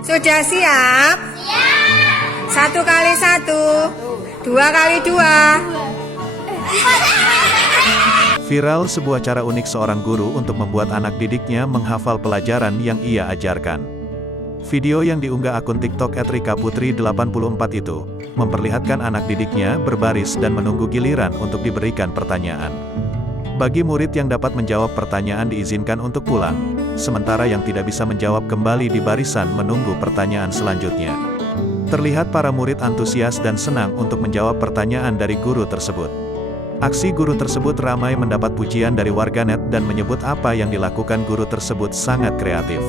Sudah siap? Siap. 1 kali 1, 2 kali 2. Viral sebuah cara unik seorang guru untuk membuat anak didiknya menghafal pelajaran yang ia ajarkan. Video yang diunggah akun TikTok @rikaputri84 itu, memperlihatkan anak didiknya berbaris dan menunggu giliran untuk diberikan pertanyaan. Bagi murid yang dapat menjawab pertanyaan diizinkan untuk pulang, sementara yang tidak bisa menjawab kembali di barisan menunggu pertanyaan selanjutnya. Terlihat para murid antusias dan senang untuk menjawab pertanyaan dari guru tersebut. Aksi guru tersebut ramai mendapat pujian dari warganet dan menyebut apa yang dilakukan guru tersebut sangat kreatif.